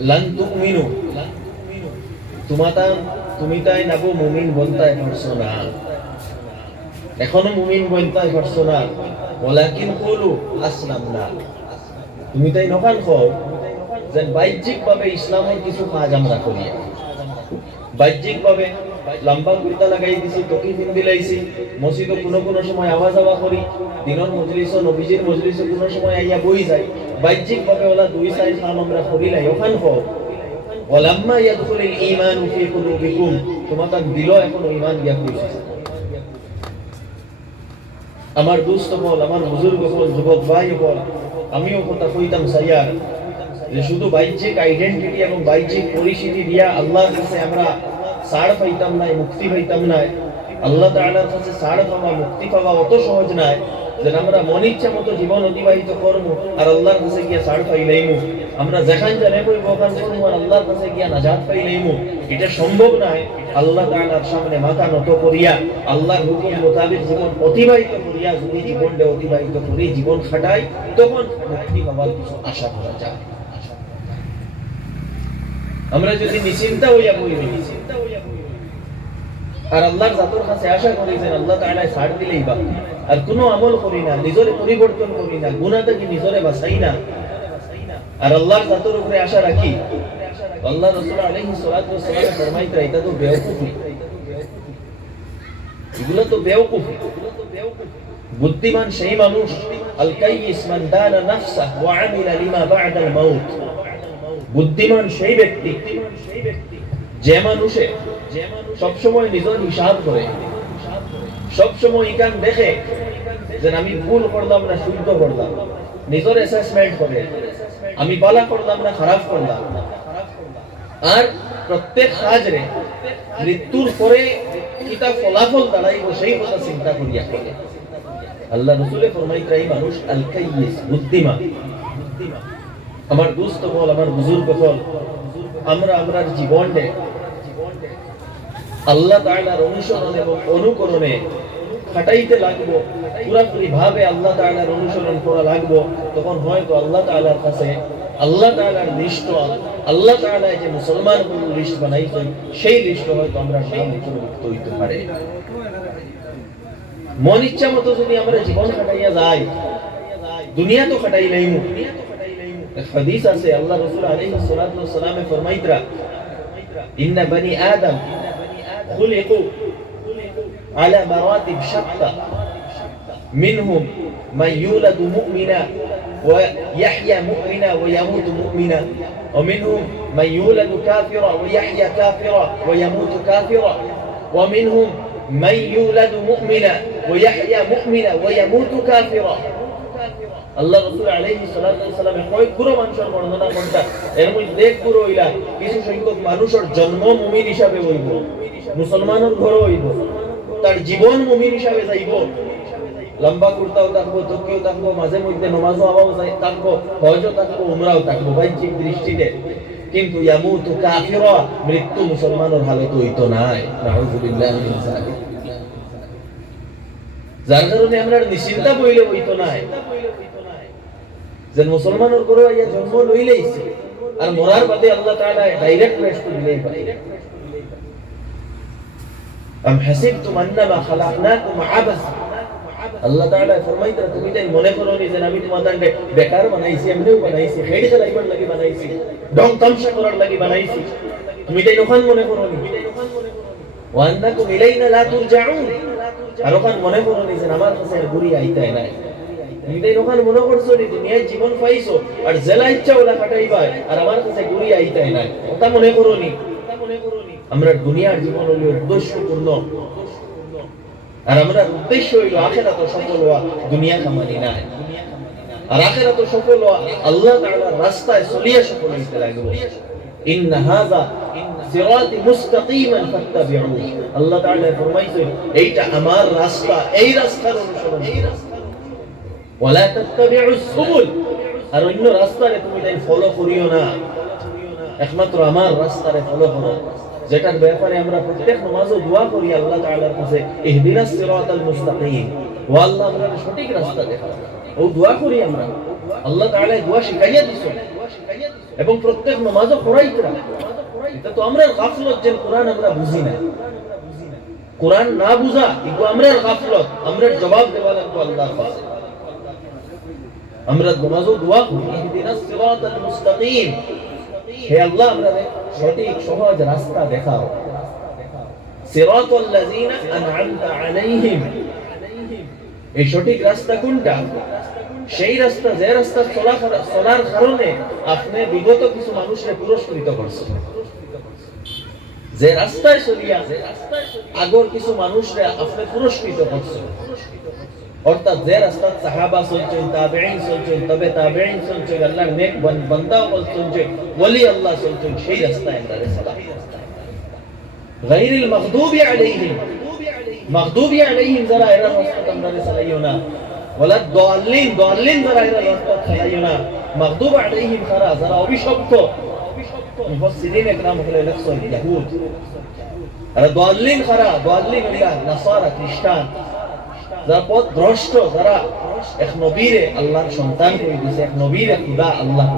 লান ইসলামের কিছু কাজ আমরা করি। বাহ্যিক লম্বা কুর্তা লাগাই দিছি, টকি পিন্ধি লাইছি। মসজিদে কোনো কোনো সময় আওয়া যাওয়া করি। দিনের মজলিস, নবীজির মজলিসে কোনো সময় আইয়া বই যায় বাহ্যিক ভাবে ওলা দুই চাই কাম আমরা করি লাই ওখান হোক ওলাম্মা ইয়াদখুলিল ঈমানু ফি কুলুবিকুম তোমাদের দিল এখন ঈমান গিয়া কইছে আমার দুস্থ বল আমার বুজুর্গ বল যুবক ভাই বল, আমিও কথা কইতাম সাইয়ার যে শুধু বাহ্যিক আইডেন্টিটি এবং বাহ্যিক পরিচিতি দিয়া আল্লাহর কাছে আমরা ছাড় পাইতাম নাই, মুক্তি পাইতাম নাই। আল্লাহ তাআলার কাছে ছাড় পাওয়া, মুক্তি পাওয়া অত সহজ নাই। যে আমরা মন ইচ্ছা মতো জীবন অতিবাহিত করব আর আল্লাহর কাছে গিয়া ছাড় পাইলাইমু। আমরা যেখান জানে কই ওখান করব আর আল্লাহর কাছে গিয়া নাজাত পাইলাইমু, এটা সম্ভব নয়। আল্লাহ তাআলার সামনে মাথা নত করিয়া আল্লাহর হুকুম মোতাবেক জীবন অতিবাহিত করিয়া যদি জীবনটা অতিবাহিত করি, জীবন খাটাই, তখন মুক্তি পাওয়ার কিছু আশা করা যায়। আমরা যদি নিশ্চিন্তা হইয়া বই নিশ্চিন্তা হইয়া আর আল্লাহর জাতর কাছে আশা করেছেন আল্লাহ তাআলা ছাড় দিলেই বা। আর কোনো আমল করি না, নিজরে পরিবর্তন করি না, গুনাহ থেকে নিজরে বাঁচাই না। আর আল্লাহর জাতর উপরে আশা রাখি। আল্লাহ এটা তো বেওকুফি। এগুলো তো বেওকুফি। বুদ্ধিমান সেই মানুষ মান দানা ওয়া আমিলা লিমা বা'দাল মাউত। বুদ্ধিমান সেই ব্যক্তি, যে মানুষে সবসময় নিজের হিসাব করে। সবসময় ইকান দেখে যে আমি ভুল করলাম না, শুদ্ধ করলাম। নিজের অ্যাসেসমেন্ট করে। আমি বালা করলাম না, খারাপ করলাম। আর প্রত্যেক কাজরে মৃত্যুর পরে কিতা ফলাফল দাঁড়াইব, সেই কথা চিন্তা করিয়া করে। আল্লাহ রসুলে ফরমাইতে এই মানুষ আল কাইয়িস বুদ্ধিমান। আমার দুস্থ বল, আমার বুজুর্গ বল, আমরা আমরার জীবনে আল্লাহ তাআলার অনুসরণ এবং অনুকরণে খাটাইতে লাগবো পুরাপুরি ভাবে আল্লাহ তাআলার অনুসরণ করা লাগবো, তখন হয়তো আল্লাহ তাআলার কাছে আল্লাহ তাআলার লিস্ট, আল্লাহ তাআলা যে মুসলমান কোন লিস্ট বানাইছেন সেই লিস্ট হয়তো আমরা নাম অন্তর্ভুক্ত হইতে পারে। মন ইচ্ছা মতো যদি আমরা জীবন খাটাইয়া যাই, দুনিয়া তো খাটাই নাই হাদিস আছে, আল্লাহ রাসূল আলাইহিস সালাতু ফরমাইতরা, ইন্না বানি আদম খুলিকু على مراتب شتى منهم من يولد مؤمنا ويحيا مؤمنا ويموت مؤمنا ومنهم من يولد كافرا ويحيا كافرا ويموت كافرا ومنهم من يولد مؤمنا ويحيا مؤمنا ويموت كافرا আল্লাহ রসুল আলাইহি সালামের কয়েক গুরু মানুষের বর্ণনা কোনটা এর মধ্যে দেখ গুরু হইলা কিছু সংখ্যক মানুষের জন্ম মুমিন হিসাবে হইব মুসলমানের ঘর হইব তার জীবন মুমিন হিসাবে যাইব। লম্বা কুর্তাও থাকব তকিও থাকব, মাঝে মধ্যে নমাজও আবাও থাকব, হজও থাকব, উমরাও থাকব, বাহ্যিক দৃষ্টিতে। কিন্তু মৃত্যু মুসলমানের হালত হইতো নাই। যার কারণে আমরা নিশ্চিন্তা বইলে হইতো নাই। যে মুসলমানের গরু আইয়া জন্ম লইলেইছে আর মরার বাদে আল্লাহ তাআলা ডাইরেক্ট রেস্ট দিলেই পারে। আম হাসিবতুম আন্নামা খালাকনাকুম আবাসা। আল্লাহ তাআলা ফরমাইতে তুমি তাই মনে করো নি যে আমি তোমাদের বেকার বানাইছি, এমনিও বানাইছি খেড়ি চালাইবার লাগি বানাইছি ডং তামসা করার লাগি বানাইছি। তুমি তাই নখান মনে করো নি। ওয়ান্নাকুম ইলাইনা লা তুরজাউন। আর ওখান মনে করো নি যে আমার কাছে ঘুরি আইতে নাই। তুমি তাই ওখানে মনে করছ নি দুনিয়ায় জীবন পাইছো, আর জেলা ইচ্ছা ওলা কাটাইবা, আর আমার কাছে ঘুরি আইতে নাই। ওটা মনে করো নি। আমরা দুনিয়ার জীবন হলো উদ্দেশ্যপূর্ণ। আর আমরা উদ্দেশ্য হইল আখেরাত সফল হওয়া, দুনিয়া কামানি নাই। আর আখেরাত সফল হওয়া, আল্লাহ রাস্তায় চলিয়া সফল হইতে লাগবে। না। একমাত্র আমার রাস্তারে ফলো করো। যেটার ব্যাপারে আমরা প্রত্যেক নামাজও দোয়া করি আল্লাহ তাআলার কাছে ইহদিনাস সিরাতাল মুস্তাকিম। ও আল্লাহ, আমরা সঠিক রাস্তা দেখাও ও দোয়া করি আমরা। আল্লাহ তাআলা দোয়া শিখাইয়া দিছেন। এবং প্রত্যেক নামাজও পড়াইতরা এটা তো আমরা গাফলত যে কোরআন আমরা বুঝি না। কোরআন না বুঝা এগুলো আমরা গাফলত। আমরা জবাব দেওয়া লাগবো আল্লাহর কাছে। আমরা নামাজও দোয়া করি। ইহদিনাস সিরাতাল মুস্তাকিম। হে আল্লাহ, আমরা সঠিক, সহজ রাস্তা দেখাও। আন'আমতা আলাইহিম। এই সঠিক রাস্তা কোনটা? সেই রাস্তা, যে রাস্তা চলা চলার কারণে আপনি বিগত কিছু মানুষকে পুরস্কৃত করছেন। যে রাস্তায় চলিয়া আগর কিছু মানুষরে আপনি পুরস্কৃত করছেন। অর্থাৎ যে রাস্তা সাহাবা চলছেন তাবেইন চলছেন তবে তাবেইন চলছেন আল্লাহর নেক বান্দা চলছেন ওলি আল্লাহ চলছেন সেই রাস্তায় আমরা সালাম। গায়রিল মাগদুবি আলাইহিম। মাগদুবি আলাইহিম যারা, এরা রাস্তা আমরা চালাইও না। ওয়ালা দাল্লিন দাল্লিন যারা, এরা রাস্তা চালাইও না। মাগদুব আলাইহিম যারা যারা অভিশপ্ত। মুফাসসিরিন একরাম হলে লেখছেন ইহুদ আর দাল্লিন খারা দাল্লিন হইলা নাসারা খ্রিস্টান। যারা পথ ভ্রষ্ট, যারা এক নবীরে আল্লাহর সন্তান করে দিছে, এক নবীরে খুদা আল্লাহ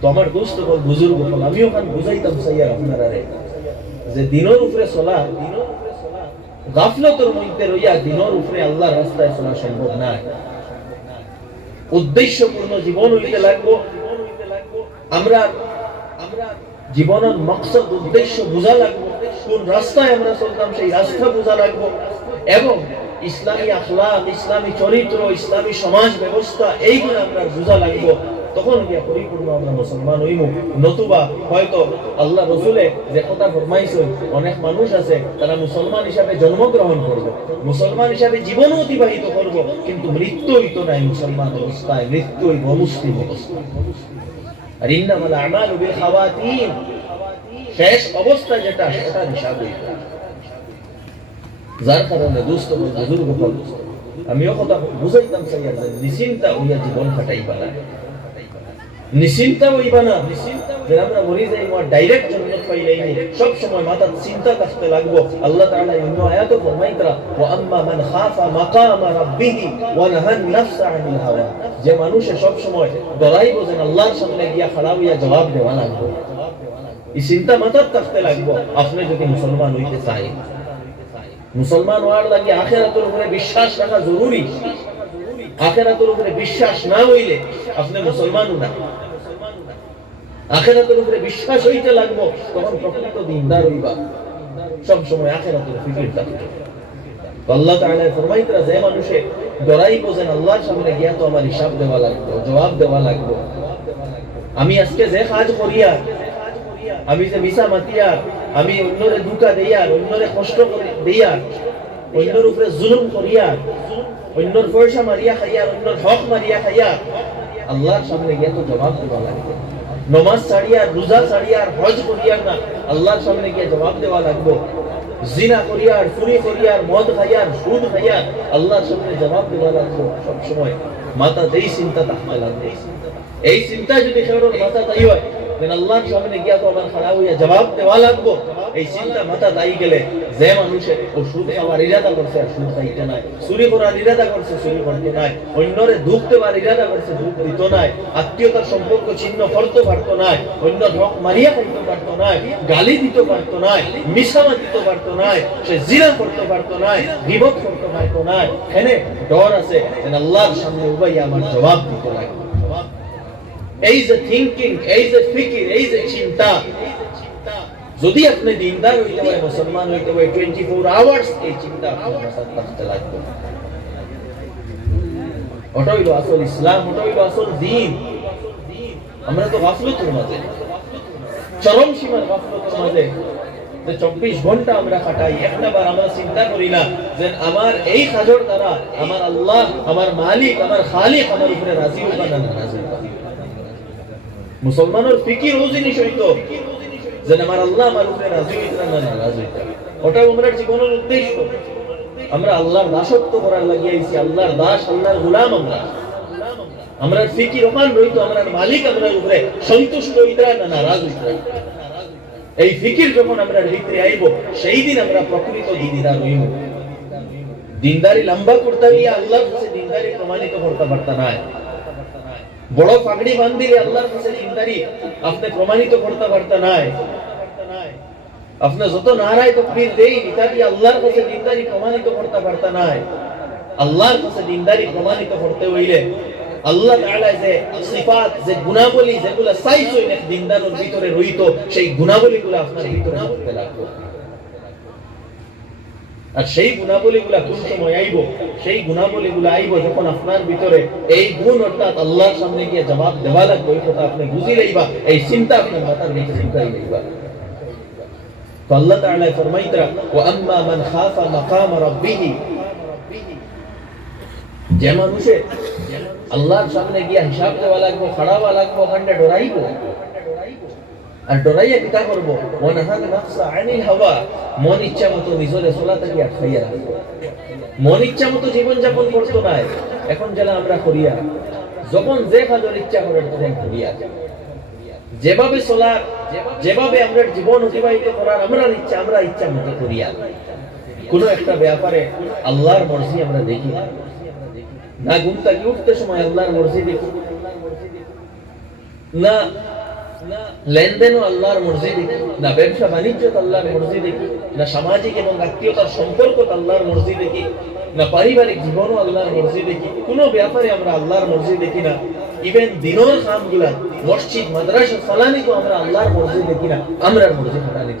তো আমার দোস্ত বল, বুজুর্গ বল, আমি ওখানে বুঝাইতাম আপনারা রে যে দিনের উপরে চলা মধ্যে রইয়া দিনের উপরে আল্লাহর রাস্তায় চলা সম্ভব না। উদ্দেশ্যপূর্ণ জীবন হইতে লাগবো। আমরা আমরা জীবনের মকসদ, উদ্দেশ্য বোঝা লাগবো। কোন রাস্তায় আমরা চলতাম, সেই রাস্তা বোঝা লাগবো। এবং ইসলামী আখলাক, ইসলামী চরিত্র, ইসলামী সমাজ ব্যবস্থা, এইগুলো আমরা বোঝা লাগবো। তখন গিয়া পরিপূর্ণ আমরা মুসলমান হইমু। নতুবা হয়তো আল্লাহ রসুলে যে কথা ফরমাইছেন, অনেক মানুষ আছে, তারা মুসলমান হিসাবে জন্মগ্রহণ করবে। মুসলমান হিসাবে জীবন অতিবাহিত করব, কিন্তু মৃত্যু হইতো নাই মুসলমান অবস্থায়। মৃত্যু হইব মুসলিম অবস্থায়। আর ইন্নামাল আমালু বিল খাওয়াতিন। শেষ অবস্থা যেটা, সেটা হিসাব যার কারণে দুস্থ বুজুর্গ হল আমিও কথা বুঝাইতাম সাইয়ার নিশ্চিন্তা হইয়া জীবন কাটাইবা না। নিশ্চিন্তা হইবা না, যে আমরা মরি যাই আমার ডাইরেক্ট জান্নাত পাইলাই সব সময় মাথা চিন্তা করতে লাগবো। আল্লাহ তাআলা অন্য আয়াতে ফরমাইতরা, ওয়া আম্মা মান খাফা মাকামা রাব্বিহি ওয়া নাহান নাফসা আনিল হাওয়া। যে মানুষে সব সময় ডরাই বোঝেন, আল্লাহর সামনে গিয়া খাড়া হইয়া জবাব দেওয়া লাগবে। এই চিন্তা মাথার থাকতে লাগবো, আপনি যদি মুসলমান হইতে চাই। মুসলমান হওয়ার লাগে আখেরাতের উপরে বিশ্বাস রাখা জরুরি আখেরাতের উপরে বিশ্বাস না হইলে আপনি মুসলমানও না। আখেরাতের উপরে বিশ্বাস হইতে লাগবো, তখন প্রকৃত দিনদার হইবা। সব সময় আখেরাতের ফিকির থাকবে আল্লাহ তাআলা যে মানুষে ডরাই বোঝেন আল্লাহর সামনে গিয়া তো আমার হিসাব দেওয়া লাগবে, জবাব দেওয়া লাগবে। আমি আজকে যে কাজ করিয়া আমি যে মিশা মাতিয়া আমি অন্যরে দুঃখা দেইয়া অন্যরে কষ্ট দেইয়া অন্যর উপরে জুলুম করিয়া অন্যর পয়সা মারিয়া খাইয়া অন্যর হক মারিয়া খাইয়া আল্লাহর সামনে গিয়ে তো জবাব দেওয়া লাগবে। নমাজ ছাড়িয়া রোজা ছাড়িয়া হজ করিয়া না, আল্লাহর সামনে গিয়ে জবাব দেওয়া লাগবে। জিনা করিয়া আর, চুরি করিয়া আর, মদ খাইয়া আর সুদ খাইয়া আল্লাহর সামনে জবাব দেওয়া লাগবে সব সময় মাথা দেই চিন্তা লাগবে এই চিন্তা যদি কারোর মাথা তাই হয় সামনে আমার জবাব করতে আত্মীয়তার সম্পর্ক ছিন্ন করতে পারতো নাই। অন্য ধক মারিয়া খাইতে পারতো নাই। গালি দিতে পারতো নাই। মিশামা দিতে পারতো নাই। সে জিনা করতে পারতো নাই। বিপদ করতে পারতো নাই। ডর আছে। আল্লাহর সামনে আমার জবাব দিতে লাগবে এই যে থিঙ্কিং এই যে ফিকির, এই যে চিন্তা। যদি আপনি দিনদার হইতে হয় মুসলমান হইতে হয় টোয়েন্টি ফোর আওয়ার্স এই চিন্তা আপনার মাথায় থাকতে লাগবে। ওটা আসল ইসলাম, ওটা আসল দিন। আমরা তো গাফলতের মাঝে। চরম সীমার গাফলতের মাঝে। যে চব্বিশ ঘণ্টা আমরা কাটাই, একটা বার আমরা চিন্তা করি না, যে আমার এই কাজের দ্বারা আমার আল্লাহ, আমার মালিক, আমার খালিক আমার উপরে রাজি হইবা না হইবা মুসলমানের ফিকির ও জিনিস হইতো। যে আমার আল্লাহ উপরে রাজি হইতা না নারাজ হইতা। ওটা আমরা জীবনের উদ্দেশ্য। আমরা আল্লাহর দাসত্ব করার লাগিয়ে আইছি, আল্লাহর দাস, আল্লাহর গোলাম আমরা। আমরা ফিকির ওখান রইতো, আমরা মালিক আমরা উপরে সন্তুষ্ট হইতা না নারাজ হইতা। এই ফিকির যখন আমরা ভিতরে আইব, সেই দিন আমরা প্রকৃত দিদিরা রইব দিনদারি লম্বা করতে গিয়ে আল্লাহ দিনদারি প্রমাণিত করতে পারতা না। বড় পাগড়ি বান্ধিলে আল্লাহর কাছে দিনদারি আপনি প্রমাণিত করতে পারতা না আপনি যত নারায় তকবীর দেই এটা আল্লাহর কাছে দিনদারি প্রমাণিত করতে পারতা না আল্লাহর কাছে দিনদারি প্রমাণিত করতে হইলে আল্লাহ তাআলা যে সিফাত, যে গুণাবলী, যেগুলো চাইছো এক দিনদারের ভিতরে রইতো, সেই গুণাবলীগুলো আপনার ভিতরে থাকতে লাগবে। আর সেই গুণাবলীগুলা কোন সময় আইব? সেই গুণাবলীগুলা আইব যখন আপনার ভিতরে এই গুণ অর্থাৎ আল্লাহর সামনে গিয়ে জবাব দেওয়া লাগবে, ওই কথা আপনি বুঝি লইবা, এই চিন্তা আপনার মাথার ভিতরে ঢুকাই লইবা। তো আল্লাহ তাআলা ফরমাইতরা ওয়া আম্মা মান খাফা মাকাম রাব্বিহি। যে মানুষে আল্লাহর সামনে গিয়া হিসাব দেওয়া লাগবে, খাড়াওয়া লাগবে ওখানটা ডরাইব আর ডরাইয়া কিতা করব? মন হাত নফসা আনিল হাওয়া। মন ইচ্ছা মতো নিজরে সোলাতাকে আটকাইয়া রাখব। মন ইচ্ছা মতো জীবন যাপন করতো না। এখন যারা আমরা করিয়া, যখন যে কাজের ইচ্ছা করে তখন করিয়া যেভাবে চলার যেভাবে আমরা জীবন অতিবাহিত করার আমরা ইচ্ছা আমরা ইচ্ছা মতো করিয়া কোন একটা ব্যাপারে আল্লাহর মর্জি আমরা দেখি না। না ঘুম থেকে, উঠতে সময় আল্লাহর মর্জি দেখি। না লেনদেনও আল্লাহর না ব্যবসা বাণিজ্য আল্লাহর না সামাজিক এবং আত্মীয়তার সম্পর্ক আল্লাহর না পারিবারিক জীবনও আল্লাহর কোনো ব্যাপারে আমরা আল্লাহর না ইভেন কামগুলা মসজিদ, মাদ্রাসা আমরা আল্লাহর না, আমরা ফালানি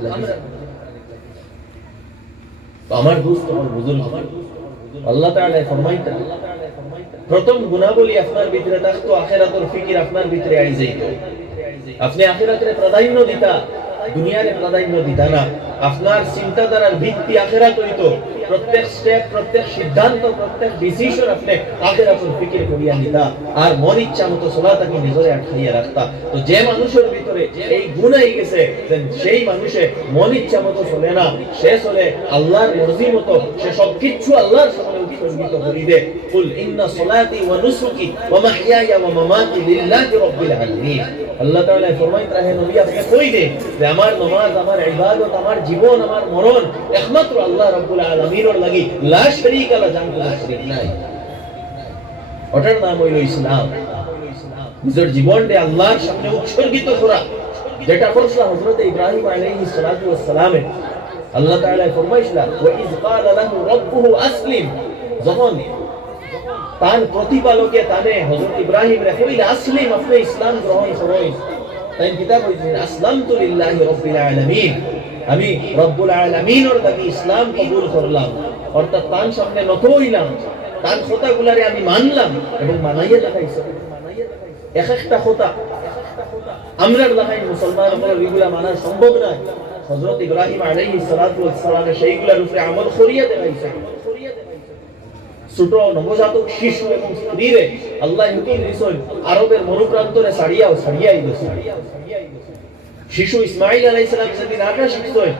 আমরা দোস্ত, আমার আল্লাহ তাআলা ফরমাইতা প্রথম গুণাবলী আপনার ভিতরে থাকতো আখেরাতের ফিকির আপনার ভিতরে আই যাইতো আপনি আখেরাতের প্রাধান্য দিতা দুনিয়ারে প্রাধান্য দিতা না। আপনার চিন্তাধারার ভিত্তি আখেরাত হইতো। প্রত্যেক স্টেপ প্রত্যেক সিদ্ধান্ত, প্রত্যেক ডিসিশন আপনি আখেরাতের ফিকির করিয়া নিতা আর মন ইচ্ছা মতো সলাতাকে নিজরে আটকাইয়া রাখতা। তো যে মানুষের ভিতরে এই গুণ হয়ে গেছে সেই মানুষে মন ইচ্ছা মতো চলে না। সে চলে আল্লাহর মর্জি মতো, সে সব কিচ্ছু আল্লাহর সামনে উৎসর্গিত করিবে কুল ইন্না সলাতি ওয়া নুসুকি ওয়া মাহইয়ায়া ওয়া মামাতি লিল্লাহি রাব্বিল আলামিন। আল্লাহ তাআলা ফরমাইতে রাহে নবী আপনি কই দে যে আমার নামাজ, আমার ইবাদত, আমার জীবন, আমার মরণ একমাত্র আল্লাহ রাব্বুল আলামিনের লাগি লা শরীকা লা জান কোনো শরীক নাই। ওটার নাম হইল ইসলাম নিজের জীবনকে আল্লাহর সামনে উৎসর্গিত করা যেটা করছিল হযরত ইব্রাহিম আলাইহিস সালাতু ওয়াস সালামে আল্লাহ তাআলা ফরমাইছিলেন, ওয়া ইয ক্বালা লাহু রাব্বুহু আসলিম। যখন তার প্রতিপালকে তানে হযরত ইব্রাহিম রে কইলে আসলিম, আপনি ইসলাম গ্রহণ করুন। তাই কিতাব হইছে, আসলামতু লিল্লাহি রাব্বিল আলামিন। আমি রব্বুল আলামিনের লাগি ইসলাম কবুল করলাম। অর্থাৎ তার সামনে নত হইলাম তার কথাগুলারে আমি মানলাম এবং মানাইয়া দেখাইছে এক একটা আমরা লাগাই মুসলমান এগুলা মানা সম্ভব নয় হযরত ইব্রাহিম আলাইহিস সালাতু ওয়াস সালামে সেইগুলার উপরে আমল করিয়া দেখাইছে। ছোট, নবজাতক শিশু এবং স্ত্রীরে আল্লাহ আরবের মরুপ্রান্তরে সারিয়াও সারিয়াই শিশু ইসমাইল আলাইসালাম সেদিন আটা শিখছেন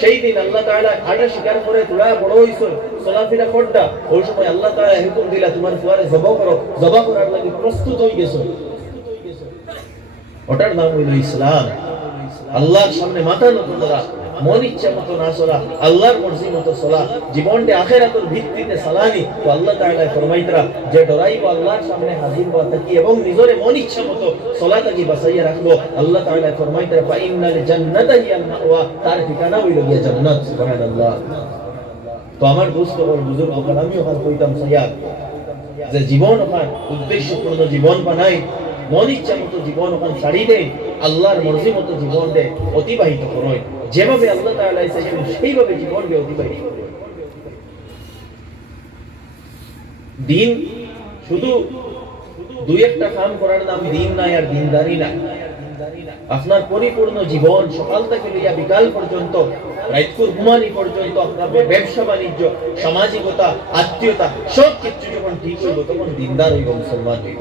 সেই দিন আল্লাহ তাআলা আঠা শিকার করে তোরা বড় হইছেন চলাফেরা করটা ওই সময় আল্লাহ তাআলা হুকুম দিলা, তোমার ফুয়ারে জবা করো। জবা করার লাগি প্রস্তুত হই গেছো। ওটার নাম হইল ইসলাম। আল্লাহর সামনে মাথা নত করা। মন ইচ্ছা মতো না চলা, আল্লাহর মর্জি মতো জীবনটা ভিত্তিতে তো আল্লাহ ফরমাইতরা যে ডরাইবো আল্লাহর সামনে হাজির হওয়া থাকি এবং নিজরে মন ইচ্ছা মতো চলা থাকি বাঁচাইয়া রাখব, আল্লাহ ফরমাইতরা তার ঠিকানা হইল গিয়া জান্নাত, সুবহানাল্লাহ। তো আমার দোস্ত বুজুর্গ ওখানে আমি কইতাম যে জীবন ওখান, উদ্দেশ্যপূর্ণ জীবন বানাই, মন ইচ্ছা মতো জীবন ওখান ছাড়ি দেয় আল্লাহর মর্জি মতো জীবন দে অতিবাহিত করয় যেভাবে আল্লাহ তাআলা চাইছেন সেইভাবে জীবনকে অতিবাহিত করয় দিন শুধু দুই একটা কাম করার নাম দিন নাই আর দিনদারি নাই। আপনার পরিপূর্ণ জীবন সকাল থেকে লইয়া বিকাল পর্যন্ত রাইতপুর ঘুমানি পর্যন্ত আপনার ব্যবসা বাণিজ্য, সামাজিকতা, আত্মীয়তা সব কিছু যখন ঠিক হইব, তখন দিনদার হইব মুসলমান হইব।